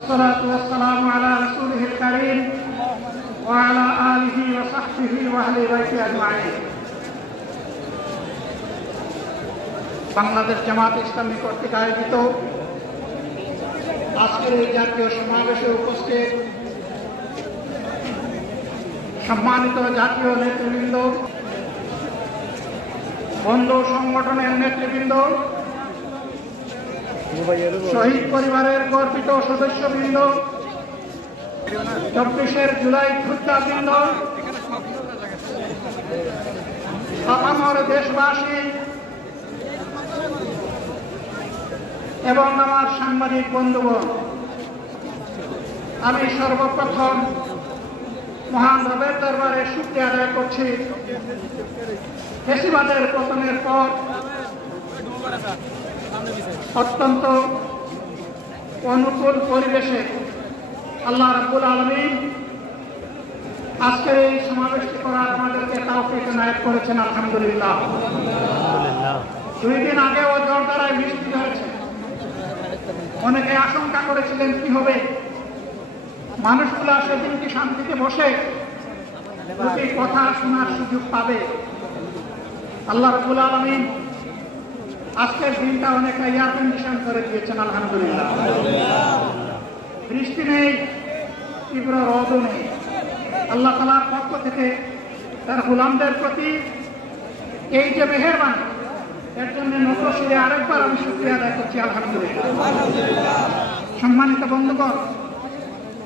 والصلاة والسلام على رسوله الكريم وعلى آله وصحبه وأهل بيته أجمعين। বাংলাদেশ জামাত ইসলামী কর্তৃক আয়োজিত আজকের এই জাতীয় সমাবেশে উপস্থিত সম্মানিত জাতীয় নেতৃবৃন্দ, বন্ধু সংগঠনের নেতৃবৃন্দ, শহীদ পরিবারের গর্বিত সদস্যবৃন্দ, 24 জুলাই যোদ্ধাবৃন্দ, আপামর দেশবাসী এবং আমার সাংবাদিক বন্ধুগণ, আমি সর্বপ্রথম মহান রবের দরবারে শুকরিয়া আদায় করছি। ফ্যাসিবাদের পতনের পর অত্যন্ত অনুকূল পরিবেশে আল্লাহ রাব্বুল আলামিন আজকের এই সমাবেশটি করার আমাদেরকে তৌফিক এনায়েত করেছেন, আলহামদুলিল্লাহ। 2 দিন আগেও জোরদারায় বৃষ্টি হয়েছে। অনেকে আশঙ্কা করেছিলেন কি হবে, মানুষগুলো সেদিন কি শান্তিতে বসে দুটি কথা শোনার সুযোগ পাবে। আল্লাহ রাব্বুল আলামিন আজকের দিনটা অনেকটা এয়ার কন্ডিশন করে দিয়েছেন, আলহামদুলিল্লাহ। বৃষ্টি নেই, তীব্র রোদও নেই। আল্লাহ তাআলার পক্ষ থেকে তার গোলামদের প্রতি এই যে মেহেরবানি, এর জন্য নতশিরে আরেকবার আমি শুকরিয়া আদায় করছি, আলহামদুলিল্লাহ। সম্মানিত বন্ধুগণ,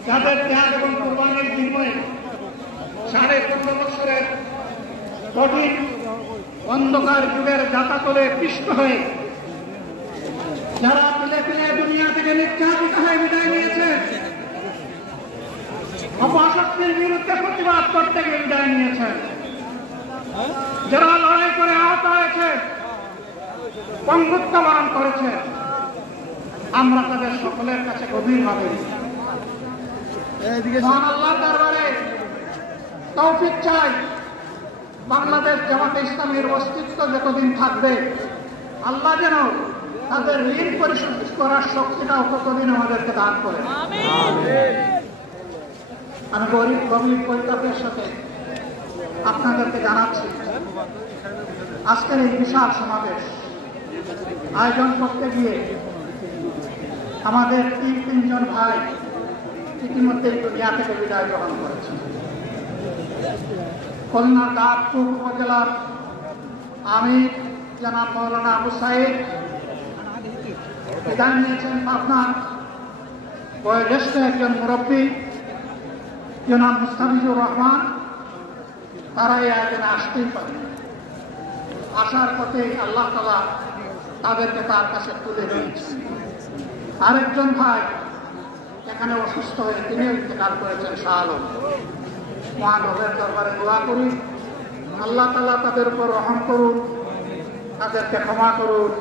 যাদের ত্যাগ এবং কোরবানির বিনিময়ে 15.5 বছরের কঠিন অন্ধকার যুগের যাতাতলে পিষ্ট হয়ে যারা পিলে পিলে দুনিয়া থেকে নির্যাতিত হয়ে বিদায় নিয়েছে, অপশক্তির বিরুদ্ধে প্রতিবাদ করতে গিয়ে বিদায় নিয়েছেন, যারা লড়াই করে আহত হয়েছে, পঙ্গুত্ব বরণ করেছে, আমরা তাদের সকলের কাছে গভীরভাবে মহান আল্লাহর দরবারে তৌফিক চাই। বাংলাদেশ জামাতে ইসলামীর অস্তিত্ব যতদিন থাকবে, আল্লাহ যেন তাদের ঋণ পরিশোধ করার শক্তিটাও ততদিন আমাদেরকে দান করে। আমি গভীর পরিতাপের সাথে আপনাদেরকে জানাচ্ছি, আজকের এই বিশাল সমাবেশ আয়োজন করতে গিয়ে আমাদের 3 ভাই ইতিমধ্যেই দুনিয়া থেকে বিদায় গ্রহণ করেছেন। খুলনার গাবতলী উপজেলার আমির জনাব মাওলানা আবু সাইদ বিদায় নিয়েছেন। পাবনার বয়োজ্যেষ্ঠ একজন মুরব্বী জনাব মুস্তাফিজুর রহমান, তারা এই আয়োজনে আসতেই পারেন। আসার পথে আল্লাহ তাআলা তাদেরকে তার কাছে তুলে দিয়েছেন। আরেকজন ভাই এখানে অসুস্থ হয়ে তিনিও ইন্তেকাল করেছেন, শাহ আলম। মহান রবের দরবারে দোয়া করি, আল্লাহ তাআলা তাদের উপর রহম করুন, তাদেরকে ক্ষমা করুন,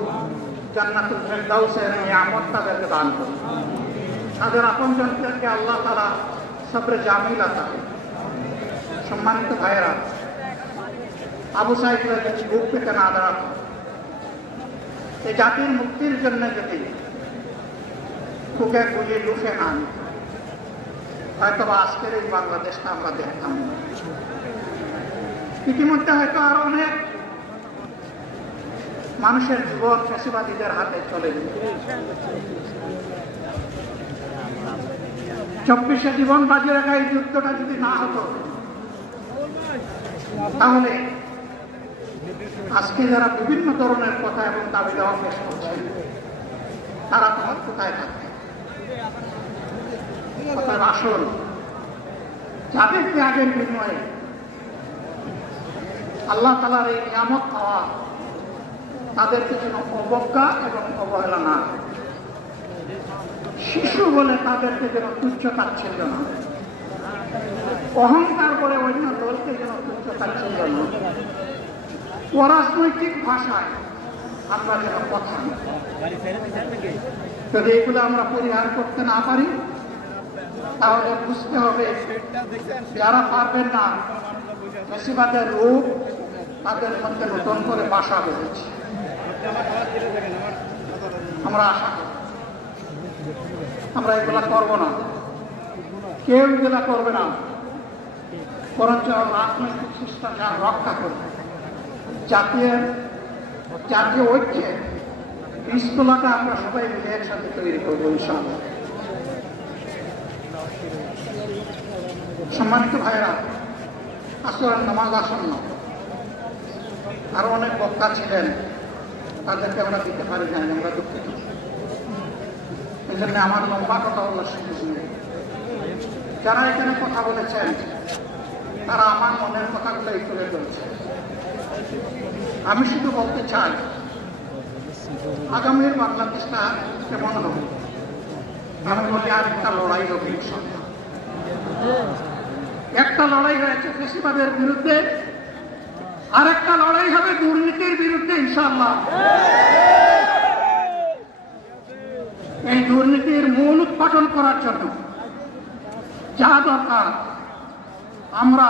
জান্নাতুল ফেরদাউসের নিয়ামত তাদেরকে দান করুন। তাদের আপনজনদেরকে আল্লাহ তাআলা সবরে জামিল আতা করুন। সম্মানিত ভাইয়েরা, আবু সাইদরা যদি বুক পেতে না দাঁড়াত, এই জাতির মুক্তির জন্য যদি বুকে গুলি লুফে না নিত, হয়তো আজকের এই বাংলাদেশটা আমরা দেখতাম না। ইতিমধ্যে হয়তো আরো অনেক মানুষের জীবন ফ্যাসিবাদীদের হাতে চলে যেত। 24 জীবন বাজি রাখা এই যুদ্ধটা যদি না হতো, তাহলে আজকে যারা বিভিন্ন ধরনের কথা এবং দাবি দেওয়া পেশ করছে, তারা তখন কোথায় থাকবে? আসল যাদের ত্যাগের বিনিময়ে আল্লাহ তাআলার এই নিয়ামত পাওয়া, তাদেরকে যেন অবজ্ঞা এবং অবহেলা না, শিশু বলে তাদেরকে যেন তুচ্ছ তাচ্ছিল্য না, অহংকার করে অন্য দলকে যেন তুচ্ছ তাচ্ছিল্য না, অরাজনৈতিক ভাষায় আমরা যেন কথা না। যদি এগুলো আমরা পরিহার করতে না পারি, তাহলে বুঝতে হবে যারা পারবেন না, ফ্যাসিবাদের রূপ তাদের মধ্যে নতুন করে বাসা বেঁধেছে। আমরা আশা করি আমরা এগুলা করব না, কেউ এগুলা করবে না, বরঞ্চ রাজনৈতিক শিষ্টাচার রক্ষা করবে, জাতীয় ঐক্যে বীজতলাটা আমরা সবাই মিলে একসাথে তৈরি করবো ইনশাআল্লাহ। সম্মানিত ভাইরা, আসরের নামাজ আসন্ন, আরো অনেক বক্তা ছিলেন, তাদেরকে আমরা দিতে পারি না, আমরা দুঃখিত। এই জন্য আমার লম্বা কথা হলো যারা এখানে কথা বলেছেন তারা আমার মনের কথাগুলোই তুলে ধরেছে। আমি শুধু বলতে চাই, আগামীর বাংলাদেশটা কেমন হবে, আমি বলি আর একটা লড়াই হবে ইনশাআল্লাহ। একটা লড়াই হয়েছে ফ্যাসিবাদের বিরুদ্ধে, আর একটা লড়াই হবে দুর্নীতির বিরুদ্ধে ইনশাআল্লাহ। এই দুর্নীতির মূল উৎপাদন করার জন্য যা দরকার, আমরা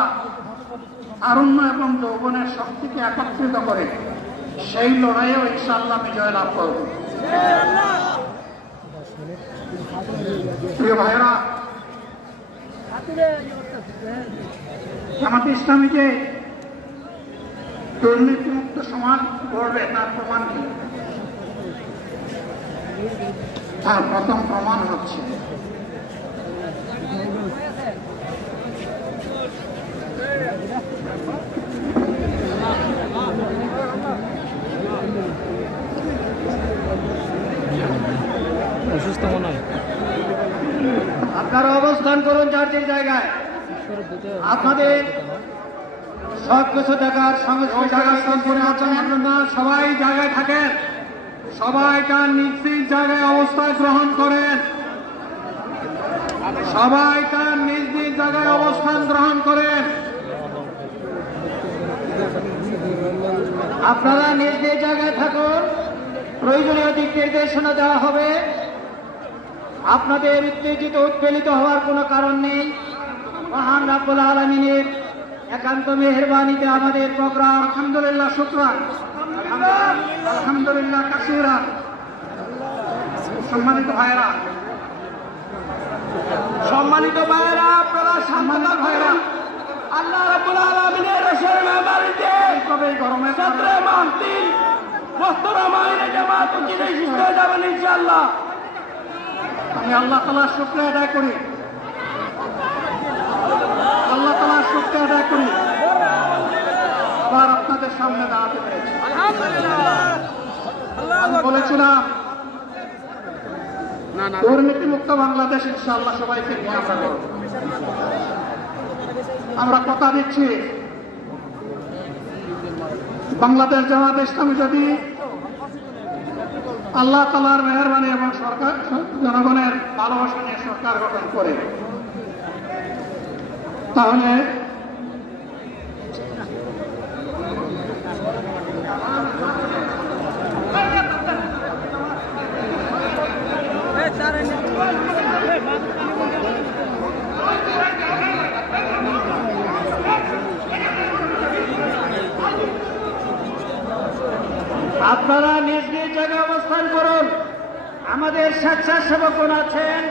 তারুণ্য এবং যৌবনের শক্তিকে একত্রিত করে সেই লড়াইয়েও ইনশাআল্লাহ বিজয় লাভ করব। প্রিয় ভাইরা, জামাতে ইসলামী যে দুর্নীতিমুক্ত সমাজ গড়বে তার প্রমাণ কি? তার প্রথম প্রমাণ হচ্ছে অসুস্থ মনে হয়। আপনারা অবস্থান করুন যার যে জায়গায়। আপনাদের সব কিছু দেখার সংস্কৃতি আছেন, সবাই জায়গায় থাকেন, সবাই তার নিজ জায়গায় অবস্থান গ্রহণ করেন, সবাই তার নিজ নিজ জায়গায় অবস্থান গ্রহণ করেন। আপনারা নিজ নিজ জায়গায় থাকুন, প্রয়োজনীয় দিক নির্দেশনা দেওয়া হবে। আপনাদের উত্তেজিত উৎপীড়িত হওয়ার কোনো কারণ নেই। মহান রাব্বুল আলামিনের একান্ত মেহেরবানিতে আমাদের প্রোগ্রাম আলহামদুলিল্লাহ, শুকরান, আলহামদুলিল্লাহ কাসীরা। সম্মানিত ভাইরা, আপনারা সম্মানিত ভাইরা, আল্লাহ রাব্বুল আলামিনের রসুলের মেহমানিতে তবে গরমে সদরে মাহফিল মুহতারামায়ে জামাত উচিত সুস্থ যাবেন ইনশাআল্লাহ। আমি আল্লাহ তাআলার শুকরিয়া আদায় করি, আল্লাহ তাআলার শুকরিয়া আদায় করি আবার আপনাদের সামনে দাঁড়াতে পেরেছি। আমি বলেছিলাম দুর্নীতিমুক্ত বাংলাদেশ ইনশাআল্লাহ সবাইকে নিয়ে আমরা করব। আমরা কথা দিচ্ছি, বাংলাদেশ জামাতে ইসলামী যদি আল্লাহ তাআলার মেহেরবানি এবং সরকার জনগণের ভালোবাসা নিয়ে সরকার গঠন করে, তাহলে আপনারা নিজ নিজ জায়গায় অবস্থান করুন। আমাদের স্বেচ্ছাসেবকগণ আছেন,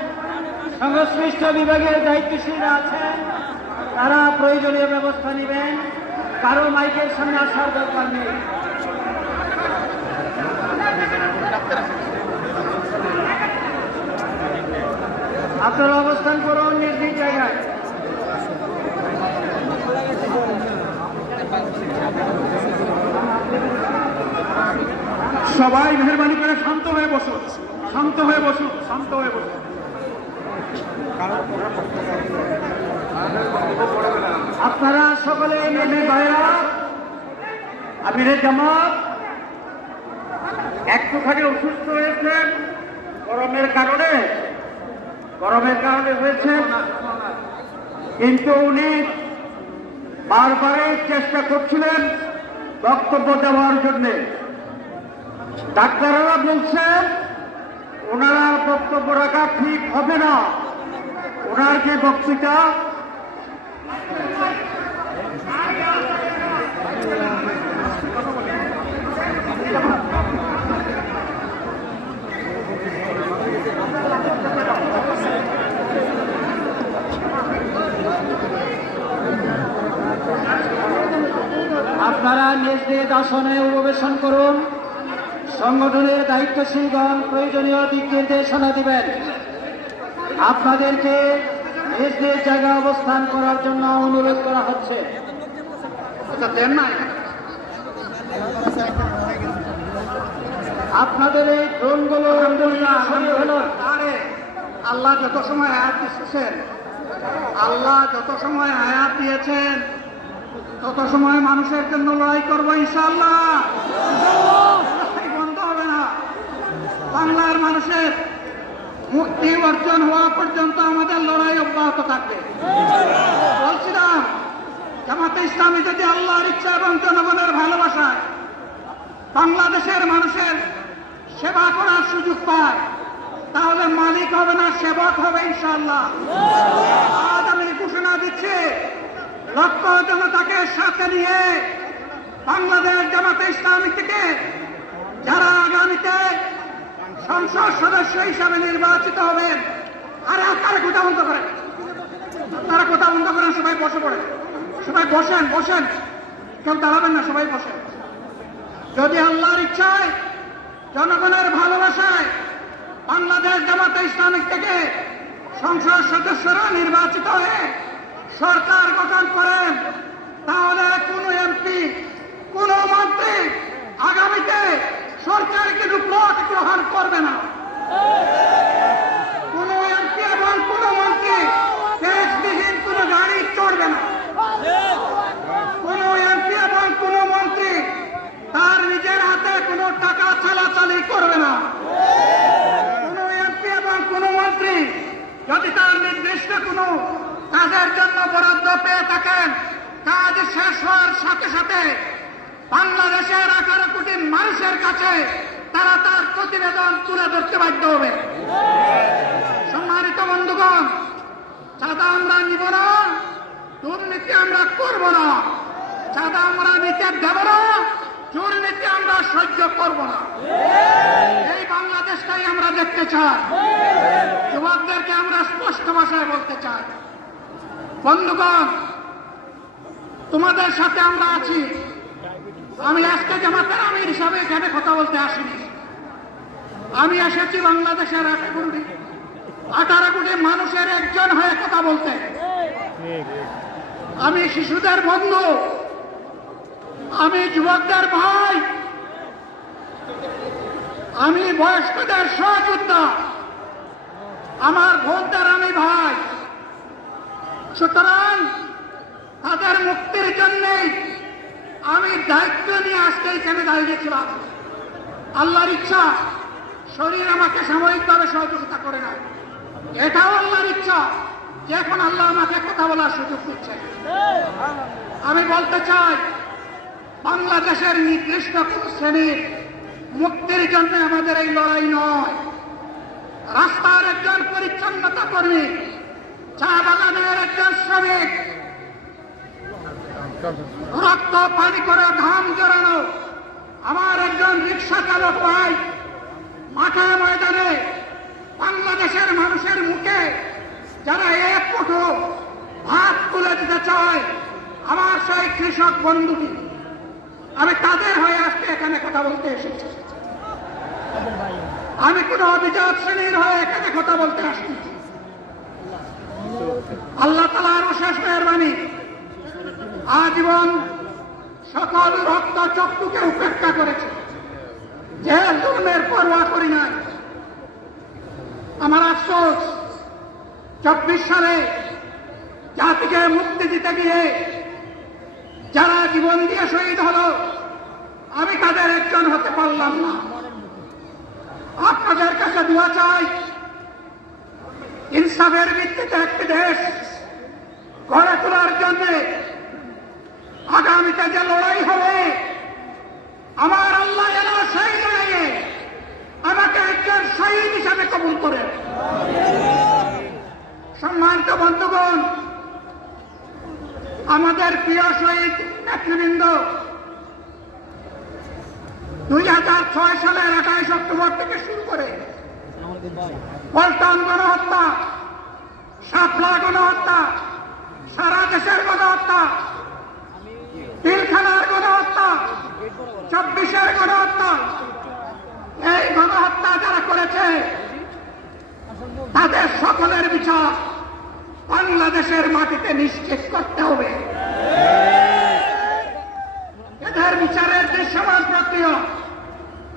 সংশ্লিষ্ট বিভাগের দায়িত্বশীলরা আছেন, তারা প্রয়োজনীয় ব্যবস্থা নেবেন। কারো মাইকের সামনে আসার দরকার নেই। আপনারা অবস্থান করুন নিজ নিজ জায়গায়। সবাই মেহরবানি করে শান্ত হয়ে বসুন, শান্ত হয়ে বসুন, শান্ত হয়ে বসুন। আপনারা সকলে মিলে ভাইরা, আমিরে জামাত একটুখানি অসুস্থ হয়েছেন গরমের কারণে হয়েছে, কিন্তু উনি বারবারই চেষ্টা করছিলেন বক্তব্য দেওয়ার জন্যে। ডাক্তাররা বলছেন ওনারা বক্তব্য রাখা ঠিক হবে না। ওনার যে বক্তৃতা নিজ নিজ আসনে উপবেশন করুন। সংগঠনের দায়িত্বশীলগণ প্রয়োজনীয় দিক নির্দেশনা দিবেন। আপনাদেরকে নিজ নিজ জায়গায় অবস্থান করার জন্য অনুরোধ করা হচ্ছে। আপনাদের এই ড্রোনগুলো আল্লাহ যত সময় আয়াত দিচ্ছেন, আল্লাহ যত সময় আয়াত দিয়েছেন তত সময় মানুষের জন্য লড়াই করবো ইনশাআল্লাহ। বন্ধ হবে না। বাংলার মানুষের মুক্তি অর্জন হওয়া পর্যন্ত আমাদের লড়াই অব্যাহত থাকবে। বলছিলাম, জামাতে ইসলামী যদি আল্লাহর ইচ্ছা এবং জনগণের ভালোবাসায় বাংলাদেশের মানুষের সেবা করার সুযোগ পায়, তাহলে মালিক হবে না, সেবক হবে ইনশাআল্লাহ। আজ আমি ঘোষণা দিচ্ছি, লক্ষ জনতাকে সাথে নিয়ে বাংলাদেশ জামাতে ইসলামী থেকে যারা আগামীতে সংসদ সদস্য হিসাবে নির্বাচিত হবেন, আরে আপনারা কথা বন্ধ করেন, আপনারা কথা বন্ধ করেন, সবাই বসে পড়েন, সবাই বসেন, বসেন, কেউ দাঁড়াবেন না, সবাই বসেন। যদি আল্লাহর ইচ্ছায় জনগণের ভালোবাসায় বাংলাদেশ জামাতে ইসলামী থেকে সংসদ সদস্যরা নির্বাচিত হয়ে সরকার গঠন করেন, তাহলে কোন এমপি, কোন মন্ত্রী আগামীতে সরকারকে প্লট গ্রহণ করবে না। কোন এমপি এবং কোন মন্ত্রী ট্যাক্সবিহীন কোন গাড়ি চড়বে না। কোন এমপি এবং কোন মন্ত্রী তার নিজের হাতে কোনো টাকা চালাচালি করবে না। কোন এমপি এবং কোন মন্ত্রী যদি তার নির্দিষ্ট কোনো কাজের জন্য বরাদ্দ পেয়ে থাকেন, কাজ শেষ হওয়ার সাথে সাথে বাংলাদেশের 18 কোটি মানুষের কাছে তারা তার প্রতিবেদন তুলে ধরতে বাধ্য হবে। সম্মানিত বন্ধুগণ, চাঁদা আমরা নিব না, দুর্নীতি আমরা করব না, চাঁদা আমরা নিতে দেব না, দুর্নীতি আমরা সহ্য করব না। এই বাংলাদেশটাই আমরা দেখতে চাই। যুবকদেরকে আমরা স্পষ্ট ভাষায় বলতে চাই, বন্ধুগণ, তোমাদের সাথে আমরা আছি। আমি আজকে জামাতের আমির হিসাবে এখানে কথা বলতে আসিনি। আমি এসেছি বাংলাদেশের 18 কোটি মানুষের একজন হয়ে কথা বলতে। আমি শিশুদের বন্ধু, আমি যুবকদের ভাই, আমি বয়স্কদের সহযোদ্ধা, আমার বোনদের আমি ভাই। সুতরাং তাদের মুক্তির জন্যই আমি দায়িত্ব নিয়ে আজকে এখানে দাঁড়িয়েছিলাম। আল্লাহর ইচ্ছা শরীর আমাকে সাময়িকভাবে সহযোগিতা করে না, এটাও আল্লাহর ইচ্ছা যে এখন আল্লাহ আমাকে কথা বলার সুযোগ দিচ্ছে। আমি বলতে চাই, বাংলাদেশের নির্দিষ্ট কোন শ্রেণীর মুক্তির জন্য আমাদের এই লড়াই নয়। রাস্তার একজন পরিচ্ছন্নতা কর্মী, চা বাগানের একজন শ্রমিক, রক্ত পানি করে ঘাম জড়ানো আমার একজন রিক্সা চালক ভাই মাঠে ময়দানে বাংলাদেশের মানুষের মুখে যারা এক মুঠো ভাত তুলে দিতে চায়, আমার সেই কৃষক বন্ধুটি, আমি তাদের হয়ে আজকে এখানে কথা বলতে এসেছি। আমি কোন অভিজাত শ্রেণীর হয়ে এখানে কথা বলতে আসছি। আল্লাহ তাআলার অশেষ মেহেরবানি, আজীবন সকল রক্ত চক্ষুকে উপেক্ষা করেছে, যে জুলমের পরোয়া করি নাই। আমার আফসোস, 24 সালে জাতিকে মুক্তি দিতে গিয়ে যারা জীবন দিয়ে শহীদ হলো, আমি তাদের একজন হতে পারলাম না। আপনাদের কাছে দোয়া চাই, ইনসাফের ভিত্তিতে একটি দেশ গড়ে তোলার জন্য আগামীতে যে লড়াই হবে, আমার আল্লাহ যেন সেই লড়াইয়ে আমাকে একজন শহীদ হিসাবে কবুল করে। সম্মানিত বন্ধুগণ, আমাদের প্রিয় শহীদ নেতৃবৃন্দ 2006 সালের 28 অক্টোবর থেকে শুরু করে পল্টন গণহত্যা, শাপলা গণহত্যা, সারা দেশের গণহত্যা, পিলখানার গণহত্যা, 24-এর গণহত্যা, এই গণহত্যা যারা করেছে তাদের সকলের বিচার বাংলাদেশের মাটিতে নিশ্চিত করতে হবে। এদের বিচারের দৃশ্যমান প্রক্রিয়া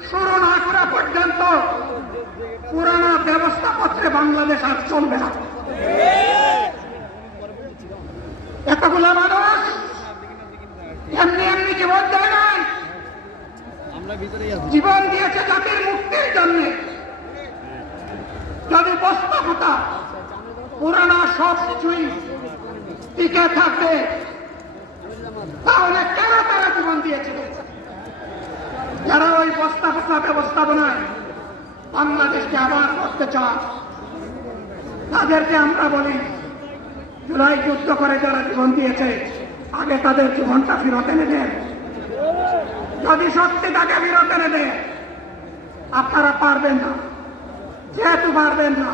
শুরু না করা পর্যন্ত পুরানো ব্যবস্থাপত্রে বাংলাদেশ আর চলবে না। এতগুলো মানুষ এমনি এমনি জীবন দেয় নাই, জীবন দিয়েছে জাতির মুক্তির জন্য। যদি বস্তাপটা পুরানো সব কিছুই টিকে থাকবে তাহলে কেন তারা জীবন দিয়েছিল? যারা ওই বস্তাপটা ব্যবস্থাপনায় বাংলাদেশকে আবার করতে চান তাদেরকে আমরা বলি, জুলাই যুদ্ধ করে যারা জীবন দিয়েছে আগে তাদের জীবনটা ফেরত এনে দেন। যদি সত্যি তাকে ফেরত এনে দেন, আপনারা পারবেন না। যেহেতু পারবেন না,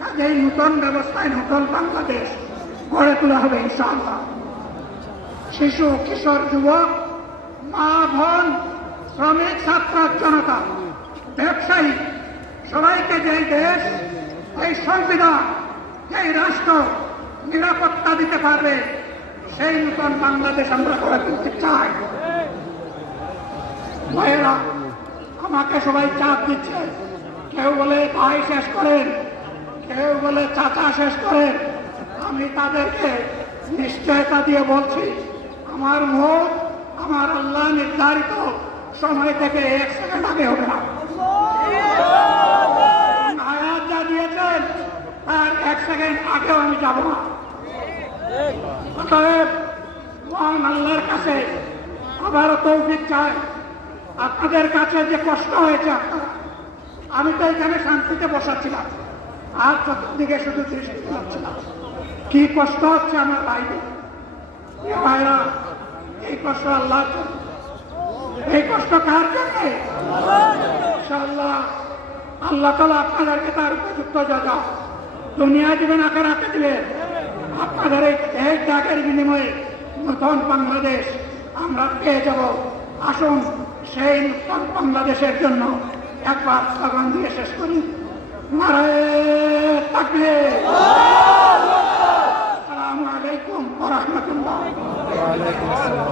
কাজেই নতুন ব্যবস্থায় নতুন বাংলাদেশ গড়ে তোলা হবে ইনশাআল্লাহ। শিশু, কিশোর, যুবক, মা, বোন, শ্রমিক, ছাত্র, জনতা, ব্যবসায়ী সবাইকে যেই দেশ, এই সংবিধান, এই রাষ্ট্র নিরাপত্তা দিতে পারবে, সেই নতুন বাংলাদেশ আমরা গড়ে তুলতে চাই। ভাইয়েরা, আমাকে সবাই চাপ দিচ্ছে। কেউ বলে ভাই শেষ করেন, কেউ বলে চাচা শেষ করেন। আমি তাদেরকে নিশ্চয়তা দিয়ে বলছি, আমার মুখ আমার আল্লাহ নির্ধারিত সময় থেকে 1 সেকেন্ড আগে হবে না। আয়াত যা দিয়েছেন তার 1 সেকেন্ড আগেও আমি যাব না। অতএব মহান আল্লাহর কাছে আবারও তৌফিক চাই। আপনাদের কাছে যে কষ্ট হয়েছে, আপনারা, আমি তো এখানে শান্তিতে বসাচ্ছিলাম, আর চতুর্দিকে শুধু দৃষ্টি পাচ্ছিলাম। কি কষ্ট হচ্ছে আমার ভাইরা, এই কষ্ট আল্লাহর জন্য। এই কষ্ট কার জন্য? ইনশাআল্লাহ আল্লাহ তাআলা আপনাদেরকে তার উপযুক্ত জাযা দুনিয়া দিবেন, আখিরাতে দিবেন। আপনাদের এই ত্যাগের বিনিময়ে নতুন বাংলাদেশ আমরা পেয়ে যাব। আসুন সেই নতুন বাংলাদেশের জন্য একবার স্লোগান দিয়ে শেষ করি। নারায়ে তাকবীর। আসসালামু আলাইকুম ওয়া রাহমাতুল্লাহ। ওয়ালাইকুম আসসালাম।